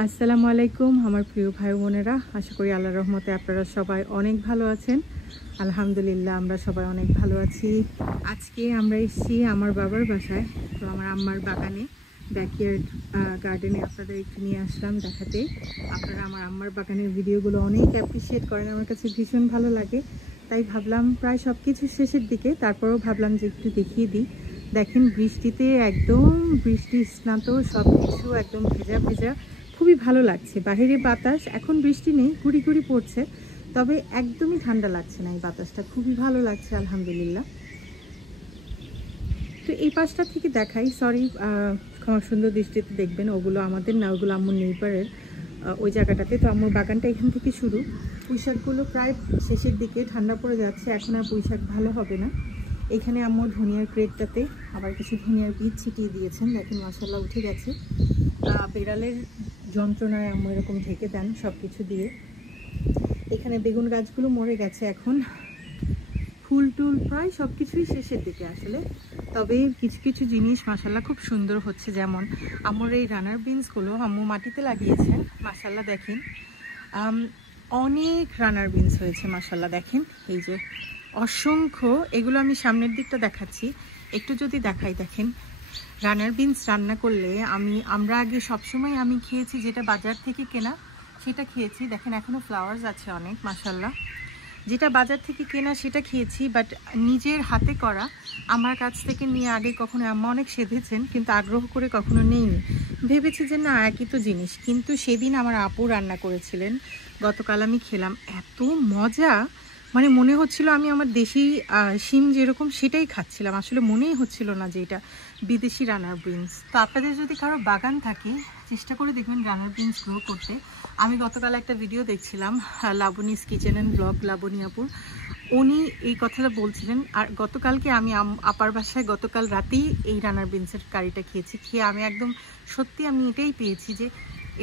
আসসালামু আলাইকুম আমার প্রিয় ভাই বোনেরা, আশা করি আল্লাহর রহমতে আপনারা সবাই অনেক ভালো আছেন। আলহামদুলিল্লাহ আমরা সবাই অনেক ভালো আছি। আজকে আমরা এসেছি আমার বাবার বাসায়, তো আমার আম্মার বাগানে ব্যাকইয়ার্ড গার্ডেনে আপনাদের একটু নিয়ে আসলাম দেখাতে। আপনারা আমার আম্মার বাগানের ভিডিওগুলো অনেক অ্যাপ্রিসিয়েট করেন, আমার কাছে ভীষণ ভালো লাগে। তাই ভাবলাম প্রায় সব কিছু শেষের দিকে, তারপরেও ভাবলাম যে একটু দেখিয়ে দিই। দেখেন বৃষ্টিতে একদম বৃষ্টি স্নাত সব কিছু একদম ভেজা ভেজা, খুবই ভালো লাগছে। বাইরে বাতাস, এখন বৃষ্টি নেই, গুড়ি গুড়ি পড়ছে, তবে একদমই ঠান্ডা লাগছে না। এই বাতাসটা খুবই ভালো লাগছে আলহামদুলিল্লাহ। তো এই পাশটা থেকে দেখাই, সরি ক্ষমা সুন্দর দৃষ্টিতে দেখবেন, ওগুলো আমাদের না, ওগুলো আম্মুর নেইবারের ওই জায়গাটাতে। তো আম্মুর বাগানটা এখান থেকে শুরু। পুঁইশাকগুলো প্রায় শেষের দিকে, ঠান্ডা পড়ে যাচ্ছে, এখন আর পুঁইশাক ভালো হবে না। এখানে আম্মুর ধনিয়ার ক্রেটটাতে আবার কিছু ধনিয়ার বীজ ছিটিয়ে দিয়েছেন, দেখেন মাশাআল্লাহ উঠে গেছে। বিড়ালের যন্ত্রণায় আম্মু এরকম ঢেকে দেন সব কিছু দিয়ে। এখানে বেগুন গাছগুলো মরে গেছে, এখন ফুল টুল প্রায় সব কিছুই শেষের দিকে আসলে। তবে কিছু কিছু জিনিস মাশাআল্লাহ খুব সুন্দর হচ্ছে, যেমন আম্মুর এই রানার বিনসগুলো আম্মু মাটিতে লাগিয়েছেন। মাশাআল্লাহ দেখেন অনেক রানার বিনস হয়েছে মাশাআল্লাহ, দেখেন এই যে অসংখ্য। এগুলো আমি সামনের দিকটা দেখাচ্ছি, একটু যদি দেখাই। দেখেন রানার বিনস রান্না করলে আমরা আগে সবসময় আমি খেয়েছি যেটা বাজার থেকে কেনা, সেটা খেয়েছি। দেখেন এখনও ফ্লাওয়ার্স আছে অনেক মাশাআল্লাহ। যেটা বাজার থেকে কেনা সেটা খেয়েছি, বাট নিজের হাতে করা আমার কাছ থেকে নিয়ে আগে কখনো আম্মা অনেক সেধেছেন, কিন্তু আগ্রহ করে কখনো নেইনি। ভেবেছি যে না একই তো জিনিস, কিন্তু সেদিন আমার আপু রান্না করেছিলেন, গতকাল আমি খেলাম, এত মজা। মানে মনে হচ্ছিল আমি আমার দেশি শিম যেরকম সেটাই খাচ্ছিলাম, আসলে মনেই হচ্ছিল না যে এটা বিদেশি রানার বিনস। তো আপনাদের যদি কারো বাগান থাকে চেষ্টা করে দেখবেন রানার বিনস গ্রো করতে। আমি গতকাল একটা ভিডিও দেখছিলাম, Labani's kitchen and blog Laboni আপুর, উনি এই কথাটা বলছিলেন। আর গতকালকে আমি আপার বাসায় গতকাল রাতেই এই রানার বিনসের কারিটা খেয়েছি, খেয়ে আমি একদম সত্যি আমি এটাই পেয়েছি যে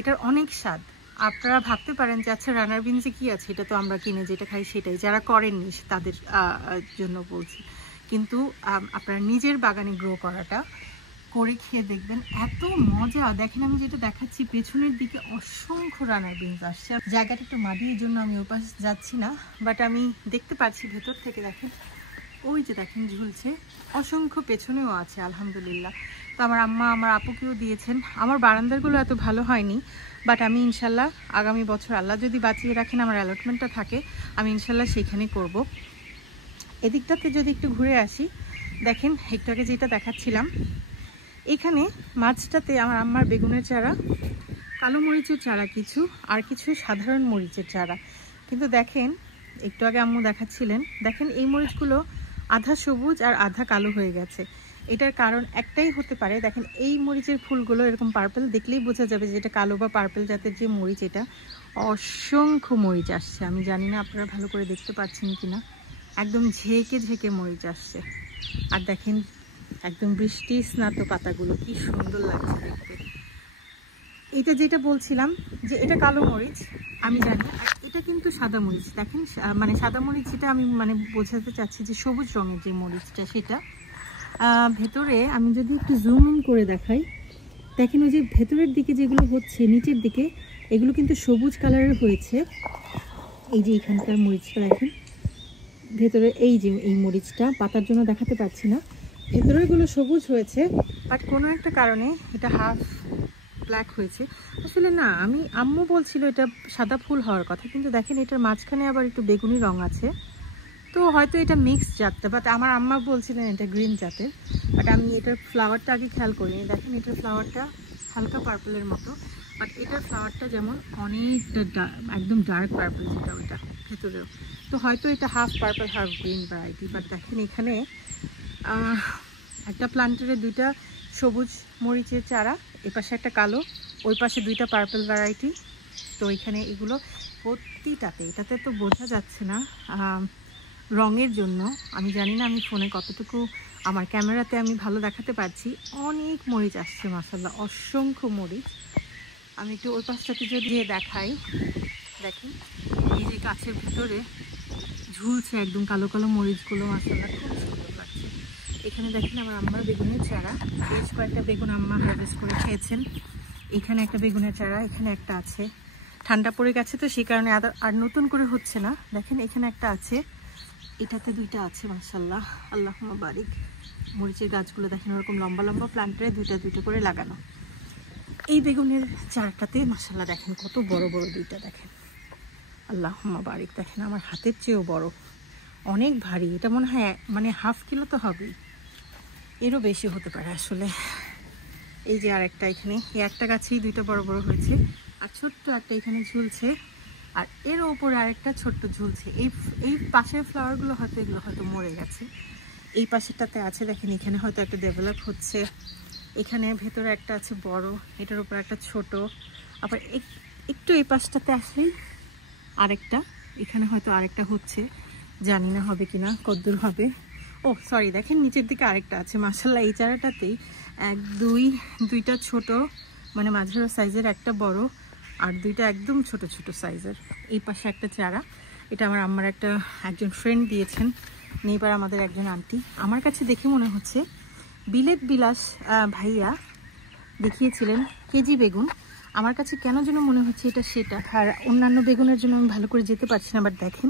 এটার অনেক স্বাদ। আপনারা ভাবতে পারেন যে আচ্ছা রানার বিনসে কী আছে, এটা তো আমরা কিনে যেটা খাই সেটাই, যারা করেননি তাদের জন্য বলছি। কিন্তু আপনারা নিজের বাগানে গ্রো করাটা করে খেয়ে দেখবেন এত মজা। দেখেন আমি যেটা দেখাচ্ছি পেছনের দিকে অসংখ্য রানার বিনস আসছে। জায়গাটা একটু মাটি, এই জন্য আমি ওপাশ যাচ্ছি না, বাট আমি দেখতে পাচ্ছি ভেতর থেকে। দেখেন ওই যে দেখেন ঝুলছে, অসংখ্য পেছনেও আছে আলহামদুলিল্লাহ। তো আমার আম্মা আমার আপুকেও দিয়েছেন। আমার বারান্দারগুলো এত ভালো হয়নি, বাট আমি ইনশাল্লাহ আগামী বছর আল্লাহ যদি বাঁচিয়ে রাখেন, আমার অ্যালটমেন্টটা থাকে, আমি ইনশাল্লাহ সেখানে করব। এদিকটাতে যদি একটু ঘুরে আসি, দেখেন একটু আগে যেটা দেখাচ্ছিলাম, এখানে মাছটাতে আমার আম্মার বেগুনের চারা, কালো মরিচের চারা কিছু, আর কিছু সাধারণ মরিচের চারা। কিন্তু দেখেন একটু আগে আম্মু দেখাচ্ছিলেন, দেখেন এই মরিচগুলো আধা সবুজ আর আধা কালো হয়ে গেছে। এটার কারণ একটাই হতে পারে, দেখেন এই মরিচের ফুলগুলো এরকম পার্পল, দেখলেই বোঝা যাবে যে এটা কালো বা পার্পল জাতের যে মরিচ। এটা অসংখ্য মরিচ আসছে, আমি জানি না আপনারা ভালো করে দেখতে পাচ্ছেন কিনা, একদম ঝেঁকে ঝেঁকে মরিচ আসছে। আর দেখেন একদম বৃষ্টি স্নাত পাতাগুলো কি সুন্দর লাগছে দেখতে। এটা যেটা বলছিলাম যে এটা কালো মরিচ আমি জানি, আর এটা কিন্তু সাদা মরিচ। দেখেন মানে সাদা মরিচ যেটা আমি মানে বোঝাতে চাচ্ছি যে সবুজ রঙের যে মরিচটা, সেটা ভেতরে আমি যদি একটু জুম করে দেখাই, দেখেন ওই যে ভেতরের দিকে যেগুলো হচ্ছে নিচের দিকে, এগুলো কিন্তু সবুজ কালারের হয়েছে। এই যে এখানকার মরিচটা দেখেন ভেতরে, এই যে এই মরিচটা পাতার জন্য দেখাতে পাচ্ছি না, ভেতরেরগুলো সবুজ হয়েছে, বাট কোনো একটা কারণে এটা হাফ ব্ল্যাক হয়েছে। আসলে না, আম্মু বলছিল এটা সাদা ফুল হওয়ার কথা, কিন্তু দেখেন এটার মাঝখানে আবার একটু বেগুনি রং আছে, তো হয়তো এটা মিক্স জাতটা, বাট আমার আম্মা বলছিলেন এটা গ্রিন জাতের। বাট আমি এটার ফ্লাওয়ারটা আগে খেয়াল করিনি। দেখেন এটার ফ্লাওয়ারটা হালকা পার্পলের মতো, বাট এটার ফ্লাওয়ারটা যেমন অনেকটা একদম ডার্ক পার্পল, যেটা ওইটা ভেতরেও, তো হয়তো এটা half purple half green variety. But দেখেন এখানে একটা প্লান্টারে দুইটা সবুজ মরিচের চারা, এ পাশে একটা কালো, ওই পাশে দুইটা পার্পল ভ্যারাইটি। তো এখানে এগুলো প্রতিটাতে, এটাতে তো বোঝা যাচ্ছে না রঙের জন্য, আমি জানি না আমি ফোনে কতটুকু, আমার ক্যামেরাতে আমি ভালো দেখাতে পারছি, অনেক মরিচ আসছে মাশাআল্লাহ, অসংখ্য মরিচ। আমি একটু ওই পাশটাতে যদি দেখাই, দেখেন এই যে গাছের ভিতরে ঝুলছে একদম কালো কালো মরিচগুলো মাশাআল্লাহ, খুব সুন্দর লাগছে। এখানে দেখেন আমার আম্মার বেগুনের চারা, বেশ কয়েকটা বেগুন আম্মা হারভেস্ট করে খেয়েছেন। এখানে একটা বেগুনের চারা, এখানে একটা আছে। ঠান্ডা পড়ে গেছে তো সেই কারণে আর নতুন করে হচ্ছে না। দেখেন এখানে একটা আছে, এটাতে দুইটা আছে মাশাআল্লাহ, আল্লাহুম্মা বারিক। মরিচের গাছগুলো দেখেন ওরকম লম্বা লম্বা প্লান্টারে দুইটা দুইটা করে লাগানো। এই বেগুনের চারাটাতে মাশাআল্লাহ দেখেন কত বড় বড় দুইটা, দেখেন আল্লাহুম্মা বারিক। দেখেন আমার হাতের চেয়েও বড়, অনেক ভারী। এটা মনে হয় মানে হাফ কিলো তো হবেই, এরও বেশি হতে পারে আসলে। এই যে আর একটা, এখানে এই একটা গাছেই দুইটা বড় বড় হয়েছে, আর ছোট্ট একটা এখানে ঝুলছে, আর এর ওপরে আরেকটা ছোট্ট ঝুলছে। এই পাশের ফ্লাওয়ারগুলো হয়তো এগুলো হয়তো মরে গেছে। এই পাশেরটাতে আছে দেখেন, এখানে হয়তো একটা ডেভেলপ হচ্ছে। এখানে ভেতরে একটা আছে বড়, এটার উপর একটা ছোট। আবার একটু এই পাশটাতে আসলেই আরেকটা, এখানে হয়তো আরেকটা হচ্ছে, জানি না হবে কিনা, কদ্দূর হবে। ও সরি, দেখেন নিচের দিকে আরেকটা আছে মাশাআল্লাহ। এই চারাটাতেই দুইটা ছোট মানে মাঝারি সাইজের, একটা বড়, আর দুইটা একদম ছোট ছোট সাইজের। এই পাশে একটা চারা, এটা আমার আম্মার একজন ফ্রেন্ড দিয়েছেন, নেইবার আমাদের একজন আন্টি। আমার কাছে দেখে মনে হচ্ছে বিলেত বিলাস ভাইয়া দেখিয়েছিলেন কেজি বেগুন। আমার কাছে কেন যেন মনে হচ্ছে এটা সেটা। আর অন্যান্য বেগুনের জন্য আমি ভালো করে যেতে পারছি না, বাট দেখেন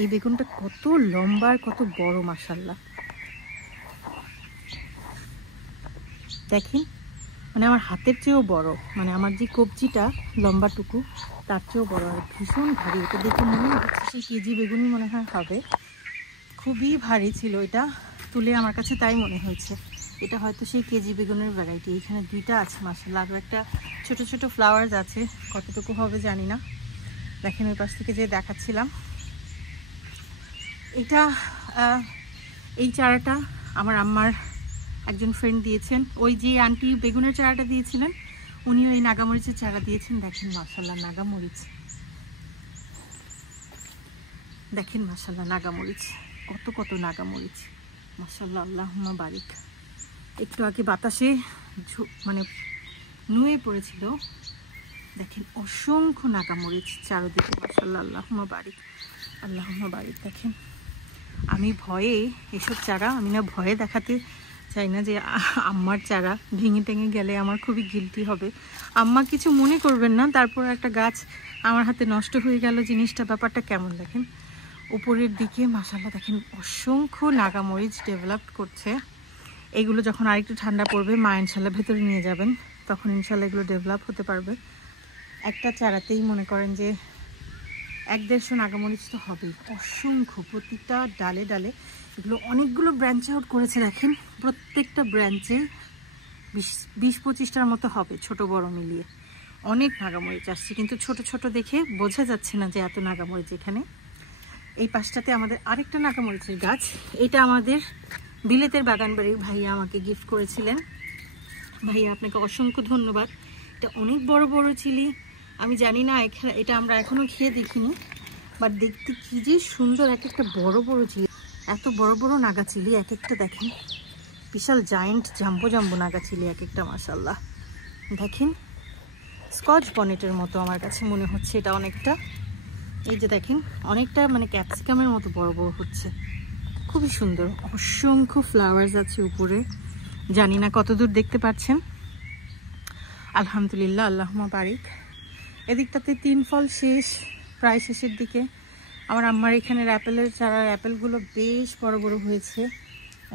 এই বেগুনটা কত লম্বা আর কত বড় মাশাআল্লাহ। দেখেন মানে আমার হাতের চেয়েও বড়, মানে আমার যে কবজিটা লম্বাটুকু তার চেয়েও বড়, আর ভীষণ ভারী। এটা দেখে মনে হচ্ছে সেই কেজি বেগুনই মনে হয় হবে। খুবই ভারী ছিল, এটা তুলে আমার কাছে তাই মনে হয়েছে এটা হয়তো সেই কেজি বেগুনের ভ্যারাইটি। এখানে দুইটা আছে মাশাআল্লাহ, আর একটা ছোট ছোট ফ্লাওয়ার্স আছে, কতটুকু হবে জানি না। দেখেন ওই পাশ থেকে যে দেখাচ্ছিলাম, এটা এই চারাটা আমার আম্মার একজন ফ্রেন্ড দিয়েছেন। ওই যে আন্টি বেগুনের চারাটা দিয়েছিলেন উনি ওই নাগামরিচের চারা দিয়েছেন। দেখেন মাশাআল্লাহ নাগামরিচ, দেখেন মাশাআল্লাহ নাগামরিচ, কত কত নাগামরিচ মাশাআল্লাহ, আল্লাহুম্মা বারিক। একটু আগে বাতাসে মানে নুয়ে পড়েছিল, দেখেন অসংখ্য নাগামরিচ চারদিকে মাশাআল্লাহ, আল্লাহুম্মা বারিক, আল্লাহুম্মা বারিক। দেখেন আমি ভয়ে এসব চারা আমি না ভয়ে দেখাতে চাই না যে আম্মার চারা ভেঙে টেঙে গেলে আমার খুবই গিল্টি হবে। আম্মা কিছু মনে করবেন না, তারপর একটা গাছ আমার হাতে নষ্ট হয়ে গেল, জিনিসটা ব্যাপারটা কেমন। দেখেন উপরের দিকে মাশাআল্লাহ দেখেন অসংখ্য নাগামরিচ ডেভেলপ করছে। এগুলো যখন আরেকটু ঠান্ডা পড়বে মা ইনশাল্লাহ ভেতরে নিয়ে যাবেন, তখন ইনশাল্লাহ এগুলো ডেভেলপ হতে পারবে। একটা চারাতেই মনে করেন যে 1-150 নাগামরিচ তো হবেই, অসংখ্য, প্রতিটা ডালে ডালে। এগুলো অনেকগুলো ব্রাঞ্চ আউট করেছে, দেখেন প্রত্যেকটা ব্রাঞ্চে 20-25টার মতো হবে, ছোট বড় মিলিয়ে। অনেক নাগামরিচ আসছে, কিন্তু ছোট ছোট দেখে বোঝা যাচ্ছে না যে এত নাগামরিচ এখানে। এই পাশটাতে আমাদের আরেকটা নাগামরিচের গাছ, এটা আমাদের বিলেতের বাগানবাড়ির ভাইয়া আমাকে গিফট করেছিলেন। ভাইয়া আপনাকে অসংখ্য ধন্যবাদ। এটা অনেক বড় বড় চিলি, আমি জানি না এটা আমরা এখনো খেয়ে দেখিনি, বাট দেখতে কি যে সুন্দর। এক একটা বড় বড় চিলি, এত বড় বড় নাগা চিলি এক একটা, দেখেন বিশাল giant jumbo jumbo Naga chilli এক একটা মাশাআল্লাহ। দেখেন স্কচ বনেটের মতো আমার কাছে মনে হচ্ছে এটা অনেকটা। এই যে দেখেন অনেকটা মানে ক্যাপসিকামের মতো বড় বড় হচ্ছে, খুবই সুন্দর। অসংখ্য ফ্লাওয়ার্স আছে উপরে, জানি না কতদূর দেখতে পাচ্ছেন। আলহামদুলিল্লাহ, আল্লাহুম্মা বারিক। এদিকটাতে 3 ফল শেষ, প্রায় শেষের দিকে। আমার আম্মার এখানে অ্যাপেলের চারা, অ্যাপেলগুলো বেশ বড় বড় হয়েছে,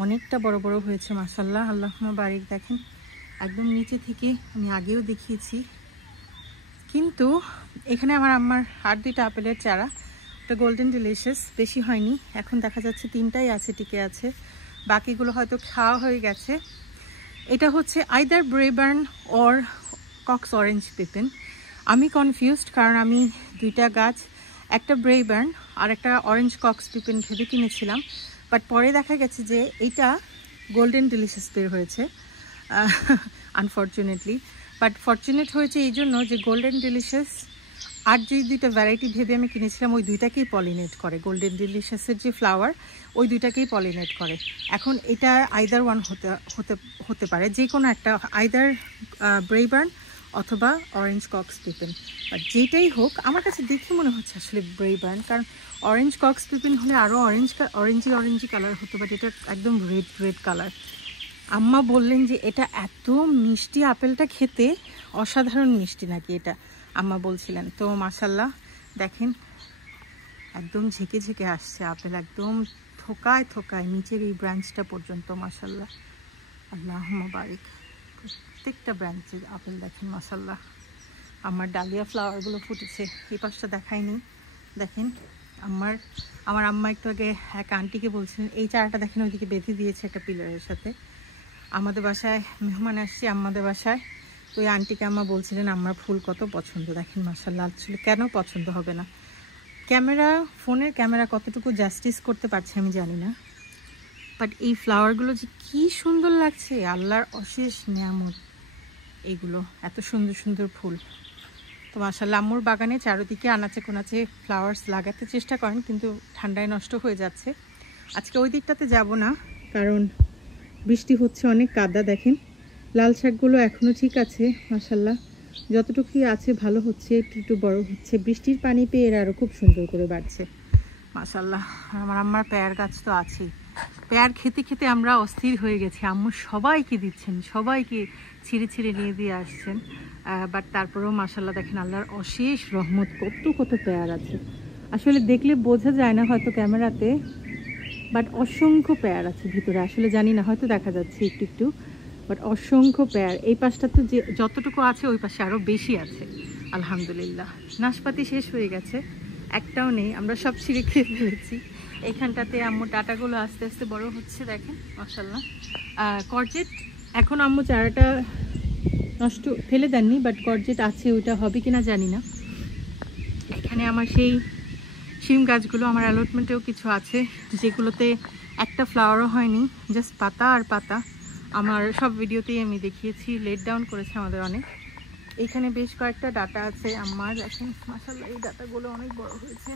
অনেকটা বড় বড় হয়েছে মাশাআল্লাহ, আল্লাহুম্মা বারিক। দেখেন একদম নিচে থেকে আমি আগেও দেখিয়েছি, কিন্তু এখানে আমার আম্মার আর 2টা আপেলের চারা, ওটা গোল্ডেন ডিলিশিয়াস, বেশি হয়নি, এখন দেখা যাচ্ছে 3টাই আছে, টিকে আছে, বাকিগুলো হয়তো খাওয়া হয়ে গেছে। এটা হচ্ছে আইদার ব্রেবার্ন অর কক্স অরেঞ্জ পিপেন। আমি কনফিউজড, কারণ আমি 2টা গাছ, একটা ব্রেবার্ন আর একটা অরেঞ্জ কক্স পিপেন ভেবে কিনেছিলাম, বাট পরে দেখা গেছে যে এইটা গোল্ডেন ডিলিশিয়াস বের হয়েছে আনফর্চুনেটলি। বাট ফর্চুনেট হয়েছে এই জন্য যে গোল্ডেন ডিলিশিয়াস আর যে 2টা ভ্যারাইটি ভেবে আমি কিনেছিলাম ওই 2টাকেই পলিনেট করে, গোল্ডেন ডিলিশিয়াসের যে ফ্লাওয়ার ওই 2টাকেই পলিনেট করে। এখন এটা আইদার ওয়ান হতে পারে, যে কোনো একটা, আইদার ব্রেবার্ন অথবা অরেঞ্জ কক্স পিপেন। বাট যেটাই হোক আমার কাছে দেখে মনে হচ্ছে আসলে ব্রেবার্ন, কারণ অরেঞ্জ কক্স পিপেন হলে আরও অরেঞ্জি কালার হতো, বাট এটা একদম রেড কালার। আম্মা বললেন যে এটা এত মিষ্টি, আপেলটা খেতে অসাধারণ মিষ্টি নাকি এটা আম্মা বলছিলেন। তো মাশাল্লাহ দেখেন একদম ঝেঁকে ঝেঁকে আসছে আপেল, একদম থোকায় থোকায় নিচের এই ব্রাঞ্চটা পর্যন্ত। মাশাল্লাহ আল্লাহুম্মা বারিক, প্রত্যেকটা ব্রাঞ্চের আপেল দেখেন মাশাল্লাহ। আমার ডালিয়া ফ্লাওয়ারগুলো ফুটেছে, এই পাশটা দেখায়নি। দেখেন আমার আম্মা একটু আগে এক আন্টিকে বলছিলেন এই চারাটা দেখেন ওইদিকে বেঁধে দিয়েছে একটা পিলারের সাথে। আমাদের বাসায় মেহমান আসছে আমাদের বাসায়, তো ওই আন্টিকে আম্মা বলছিলেন আমার ফুল কত পছন্দ। দেখেন মাশাল্লাহ, আসলে কেন পছন্দ হবে না, ফোনের ক্যামেরা কতটুকু জাস্টিস করতে পারছে আমি জানি না, বাট এই ফ্লাওয়ারগুলো যে কি সুন্দর লাগছে, আল্লাহর অশেষ নিয়ামত এইগুলো, এত সুন্দর সুন্দর ফুল। তো মাশাল্লাহ আম্মুর বাগানে চারদিকে আনাচে কোনাচে ফ্লাওয়ার্স লাগাতে চেষ্টা করেন, কিন্তু ঠান্ডায় নষ্ট হয়ে যাচ্ছে। আজকে ওই দিকটাতে যাব না, কারণ বৃষ্টি হচ্ছে, অনেক কাদা। দেখেন লাল শাকগুলো এখনও ঠিক আছে মাশাল্লাহ, যতটুকুই আছে ভালো হচ্ছে, একটু বড় হচ্ছে, বৃষ্টির পানি পেয়ে এরা আরও খুব সুন্দর করে বাড়ছে মাশাল্লাহ। আমার আম্মার পেয়ার গাছ তো আছেই, পেয়ার খেতে খেতে আমরা অস্থির হয়ে গেছি। আম্মু সবাইকে দিচ্ছেন, সবাইকে ছিঁড়ে ছিঁড়ে নিয়ে দিয়ে আসছেন, বাট তারপরেও মাশাল্লাহ দেখেন আল্লাহর অশেষ রহমত, কত পেয়ার আছে। আসলে দেখলে বোঝা যায় না হয়তো ক্যামেরাতে, বাট অসংখ্য পেয়ার আছে ভিতরে, আসলে জানি না হয়তো দেখা যাচ্ছে একটু একটু, বাট অসংখ্য পেয়ার। এই পাশটা তো যে যতটুকু আছে ওই পাশে আরও বেশি আছে আলহামদুলিল্লাহ। নাশপাতি শেষ হয়ে গেছে, একটাও নেই, আমরা সব ছিঁড়ে খেয়ে ফেলেছি। এইখানটাতে আম্মু ডাটাগুলো আস্তে আস্তে বড় হচ্ছে দেখেন মাশাল্লাহ। করজেট এখন আম্মু চারাটা নষ্ট ফেলে দেননি, বাট করজেট আছে, ওইটা হবে কিনা জানি না। এখানে আমার সেই শিম গাছগুলো, আমার অ্যালটমেন্টেও কিছু আছে যেগুলোতে একটা ফ্লাওয়ারও হয়নি, জাস্ট পাতা আর পাতা। আমার সব ভিডিওতেই আমি দেখিয়েছি, লেট ডাউন করেছে আমাদের অনেক। এইখানে বেশ কয়েকটা ডাটা আছে আমার, দেখেন মাশাল্লাহ এই ডাটাগুলো অনেক বড় হয়েছে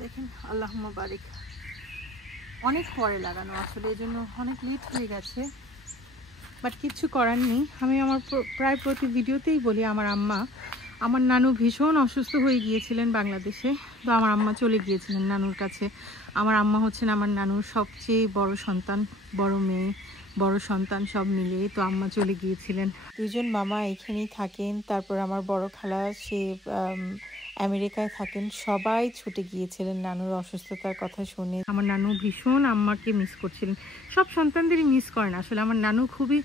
দেখেন আল্লাহুম্মা বারিক। অনেক পরে লাগানো আসলে, এই জন্য অনেক লেট হয়ে গেছে, বাট কিচ্ছু করার নেই। আমি আমার প্রায় প্রতি ভিডিওতেই বলি আমার নানু ভীষণ অসুস্থ হয়ে গিয়েছিলেন বাংলাদেশে, তো আমার আম্মা চলে গিয়েছিলেন নানুর কাছে। আমার আম্মা হচ্ছেন আমার নানুর সবচেয়ে বড় সন্তান, বড় মেয়ে, বড় সন্তান সব মিলিয়ে, তো আম্মা চলে গিয়েছিলেন। দুজন মামা এখানেই থাকেন, তারপর আমার বড় খালা সে আমেরিকায় থাকেন, সবাই ছুটে গিয়েছিলেন নানুর অসুস্থতার কথা শুনে। আমার নানু ভীষণ আম্মাকে মিস করছিলেন, সব সন্তানদেরই মিস করেন আসলে। আমার নানু খুবই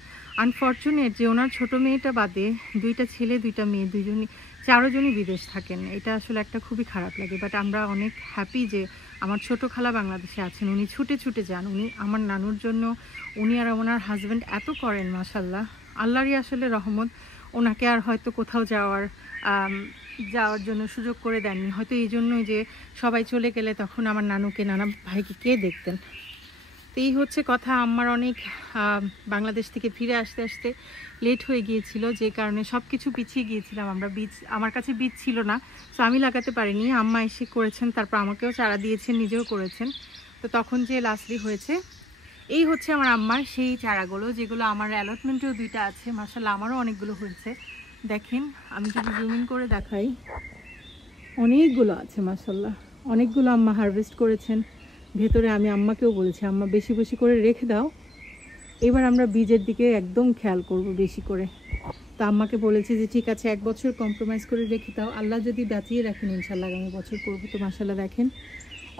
আনফর্চুনেট যে ওনার ছোট মেয়েটা বাদে দুইটা ছেলে দুইটা মেয়ে চারজনই বিদেশ থাকেন, এটা আসলে একটা খুবই খারাপ লাগে। বাট আমরা অনেক হ্যাপি যে আমার ছোট খালা বাংলাদেশে আছেন, উনি ছুটে ছুটে যান, উনি আমার নানুর জন্য, উনি আর ওনার হাজব্যান্ড এত করেন মাশাল্লাহ, আল্লাহরই আসলে রহমত। ওনাকে আর হয়তো কোথাও যাওয়ার জন্য সুযোগ করে দেননি, হয়তো এই জন্যই যে সবাই চলে গেলে তখন আমার নানুকে, নানা ভাইকে কে দেখতেন। তো এই হচ্ছে কথা। আমার অনেক বাংলাদেশ থেকে ফিরে আসতে আসতে লেট হয়ে গিয়েছিল, যে কারণে সব কিছু পিছিয়ে গিয়েছিলাম আমরা। আমার কাছে বীজ ছিল না, তো আমি লাগাতে পারিনি, আম্মা এসে করেছেন, তারপর আমাকেও চারা দিয়েছেন, নিজেও করেছেন। তো তখন যে লাস্টলি হয়েছে, এই হচ্ছে আমার আম্মার সেই চারাগুলো, যেগুলো আমার অ্যালটমেন্টেও দুইটা আছে মাশাল্লাহ, আমারও অনেকগুলো হয়েছে। দেখেন আমি যদি জুম ইন করে দেখাই, অনেকগুলো আছে মাশাল্লাহ, অনেকগুলো আম্মা হারভেস্ট করেছেন ভেতরে। আমি আম্মাকেও বলেছি আম্মা বেশি বেশি করে রেখে দাও, এবার আমরা বীজের দিকে একদম খেয়াল করব বেশি করে। তো আম্মাকে বলেছি যে ঠিক আছে 1 বছর কম্প্রোমাইজ করে রেখে দাও, আল্লাহ যদি বাঁচিয়ে রাখেন ইনশাল্লাহ আগামী বছর করবো। তো মাশাল্লাহ দেখেন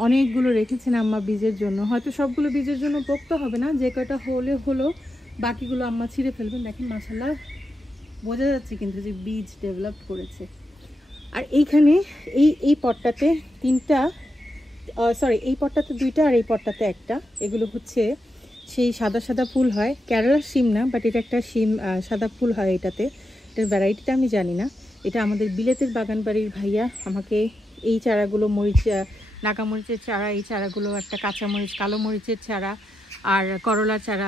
অনেকগুলো রেখেছেন আম্মা বীজের জন্য, হয়তো সবগুলো বীজের জন্য পোক্ত হবে না, যে কয়টা হলো বাকিগুলো আম্মা ছিঁড়ে ফেলবেন। দেখেন মাশাল্লাহ বোঝা যাচ্ছে কিন্তু যে বীজ ডেভেলপ করেছে। আর এইখানে এই পটটাতে এই পটটাতে 2টা আর এই পটটাতে 1টা, এগুলো হচ্ছে সেই সাদা সাদা ফুল হয়, কেরালার শিম না, বাট এটা একটা শিম, সাদা ফুল হয় এটাতে, এটার ভ্যারাইটিটা আমি জানি না। এটা আমাদের বিলেতের বাগান বাড়ির ভাইয়া আমাকে এই চারাগুলো, নাগামরিচের চারা, এই চারাগুলো, একটা কাঁচামরিচ, কালো মরিচের চারা আর করলার চারা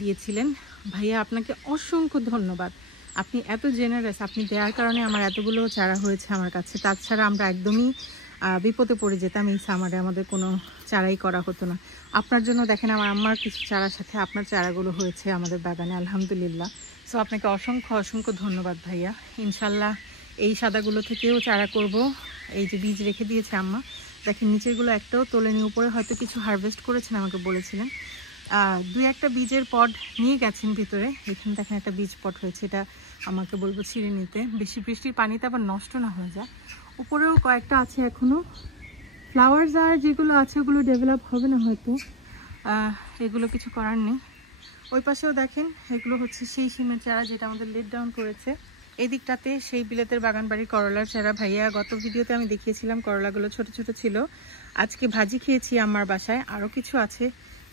দিয়েছিলেন। ভাইয়া আপনাকে অসংখ্য ধন্যবাদ, আপনি এত জেনারেস, আপনি দেওয়ার কারণে আমার এতগুলো চারা হয়েছে আমার কাছে। তাছাড়া আমরা একদমই বিপদে পড়ে যেতাম, এই সামারে আমাদের কোনো চারাই করা হতো না। আপনার জন্য দেখেন আমার আম্মার কিছু চারার সাথে আপনার চারাগুলো হয়েছে আমাদের বাগানে আলহামদুলিল্লাহ। সো আপনাকে অসংখ্য ধন্যবাদ ভাইয়া। ইনশাল্লাহ এই সাদাগুলো থেকেও চারা করব। এই যে বীজ রেখে দিয়েছে আম্মা, দেখেন নিচেরগুলো একটাও তোলেনি, উপরে হয়তো কিছু হারভেস্ট করেছেন আমাকে বলেছিলেন। 2-1টা বীজের পট নিয়ে গেছেন ভিতরে, এখানে দেখেন একটা বীজ পট হয়েছে, এটা আমাকে বলবো ছিঁড়ে নিতে, বেশি বৃষ্টির পানিতে আবার নষ্ট না হয়ে যায়। উপরেও কয়েকটা আছে এখনও ফ্লাওয়ার্স, আর যেগুলো আছে ওগুলো ডেভেলপ হবে না হয়তো, এগুলো কিছু করার নেই। ওই পাশেও দেখেন এগুলো হচ্ছে সেই সিমের চারা যেটা আমাদের লেট ডাউন করেছে। এই দিকটাতে সেই বিলেতের বাগানবাড়ির করলার চারা, ভাইয়া গত ভিডিওতে আমি দেখিয়েছিলাম করলাগুলো ছোট ছোট ছিল, আজকে ভাজি খেয়েছি আমার বাসায়। আরও কিছু আছে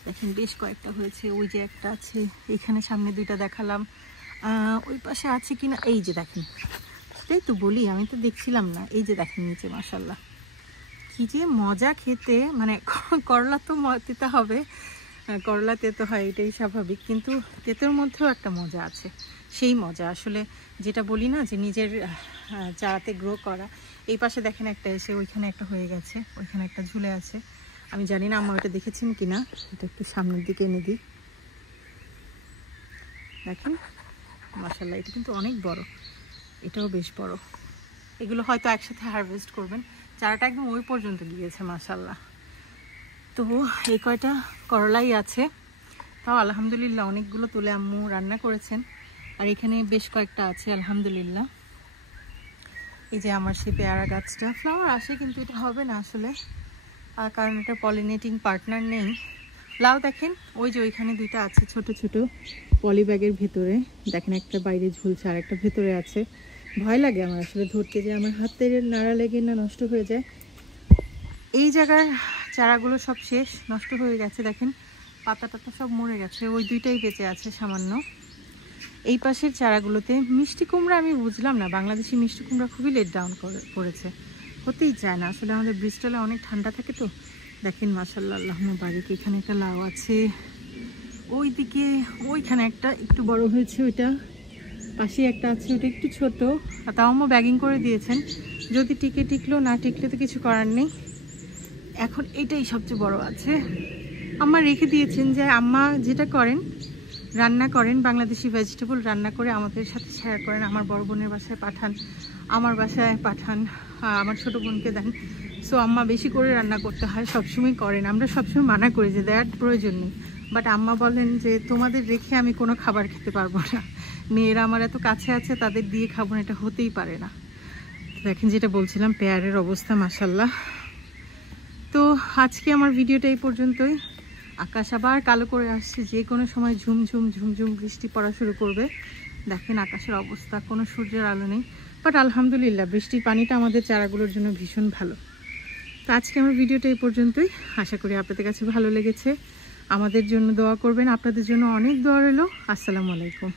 দেখেন, বেশ কয়েকটা হয়েছে। ওই যে একটা আছে, এইখানে সামনে দুইটা দেখালাম, ওই পাশে আছে কিনা এই যে দেখেন, তাই তো বলি, আমি তো দেখছিলাম না। এই যে দেখেন নিচে, মাশাল্লাহ কি যে মজা খেতে, মানে করলা তো তেতে হবে, করলা তেতো হয় এটাই স্বাভাবিক, কিন্তু তেতোর মধ্যেও একটা মজা আছে। সেই মজা আসলে যেটা বলি না যে নিজের চারাতে গ্রো করা। এই পাশে দেখেন একটা এসে, ওইখানে একটা হয়ে গেছে, ওইখানে একটা ঝুলে আছে। আমি জানি না আমার ওইটা দেখেছেন কিনা, এটা একটু সামনের দিকে এনে দিই। দেখেন মাশাআল্লাহ, এটা কিন্তু অনেক বড়, এটাও বেশ বড়। এগুলো হয়তো একসাথে হারভেস্ট করবেন। চারাটা একদম ওই পর্যন্ত গিয়েছে মাশাআল্লাহ। তো এই কয়টা করলাই আছে, তাও আলহামদুলিল্লাহ অনেকগুলো তুলে আম্মু রান্না করেছেন। আর এখানে বেশ কয়েকটা আছে আলহামদুলিল্লাহ। এই যে আমার সেই পেয়ারা গাছটা ফ্লাওয়ার আসে, কিন্তু এটা হবে না আসলে, কারণ এটা পলিনেটিং পার্টনার নেই। লাউ দেখেন ওই যে ওইখানে দুইটা আছে ছোট ছোট পলি ব্যাগের ভেতরে, দেখেন একটা বাইরে ঝুলছে আর একটা ভেতরে আছে। ভয় লাগে আমার আসলে ধরতে, যে আমার হাতের নাড়া লেগে না নষ্ট হয়ে যায়। এই জায়গার চারাগুলো সব শেষ, নষ্ট হয়ে গেছে, দেখেন পাতা টাতা সব মরে গেছে, ওই দুইটাই বেঁচে আছে সামান্য। এই পাশের চারাগুলোতে মিষ্টি কুমড়া আমি বুঝলাম না, বাংলাদেশি মিষ্টি কুমড়া খুবই লেট ডাউন করেছে, হতেই চায় না আসলে, আমাদের ব্রিস্টলে অনেক ঠান্ডা থাকে তো। দেখেন মাশাআল্লাহ আল্লাহুম্মা বারিক, এখানে একটা লাউ আছে, ওই দিকে ওইখানে একটা একটু বড় হয়েছে, ওইটা পাশে একটা আছে, ওটা একটু ছোট, তাও আম্মু ব্যাগিং করে দিয়েছেন, যদি টিকে টিকলো, না টিকলে তো কিছু করার নেই। এখন এটাই সবচেয়ে বড় আছে, আম্মা রেখে দিয়েছেন, যে আম্মা যেটা করেন রান্না করেন, বাংলাদেশি ভেজিটেবল রান্না করে আমাদের সাথে শেয়ার করেন, আমার বড় বোনের বাসায় পাঠান, আমার বাসায় পাঠান, আমার ছোট বোনকে দেন। সো আম্মা বেশি করে রান্না করতে হয়, সবসময় করেন, আমরা সবসময় মানা করি যে দেওয়ার প্রয়োজন নেই, বাট আম্মা বলেন যে তোমাদের রেখে আমি কোনো খাবার খেতে পারবো না, মেয়েরা আমার এত কাছে আছে, তাদের দিয়ে খাবো না, এটা হতেই পারে না। দেখেন যেটা বলছিলাম, পেয়ারের অবস্থা মাশাআল্লাহ। তো আজকে আমার ভিডিওটা এই পর্যন্তই। আকাশ আবার কালো করে আসছে, যে কোনো সময় ঝুমঝুম ঝুমঝুম বৃষ্টি পড়া শুরু করবে। দেখেন আকাশের অবস্থা, কোনো সূর্যের আলো নেই, বাট আলহামদুলিল্লাহ বৃষ্টির পানিটা আমাদের চারাগুলোর জন্য ভীষণ ভালো। তো আজকে আমার ভিডিওটা এই পর্যন্তই, আশা করি আপনাদের কাছে ভালো লেগেছে। আমাদের জন্য দোয়া করবেন, আপনাদের জন্য অনেক দোয়া রইল। আসসালামু আলাইকুম।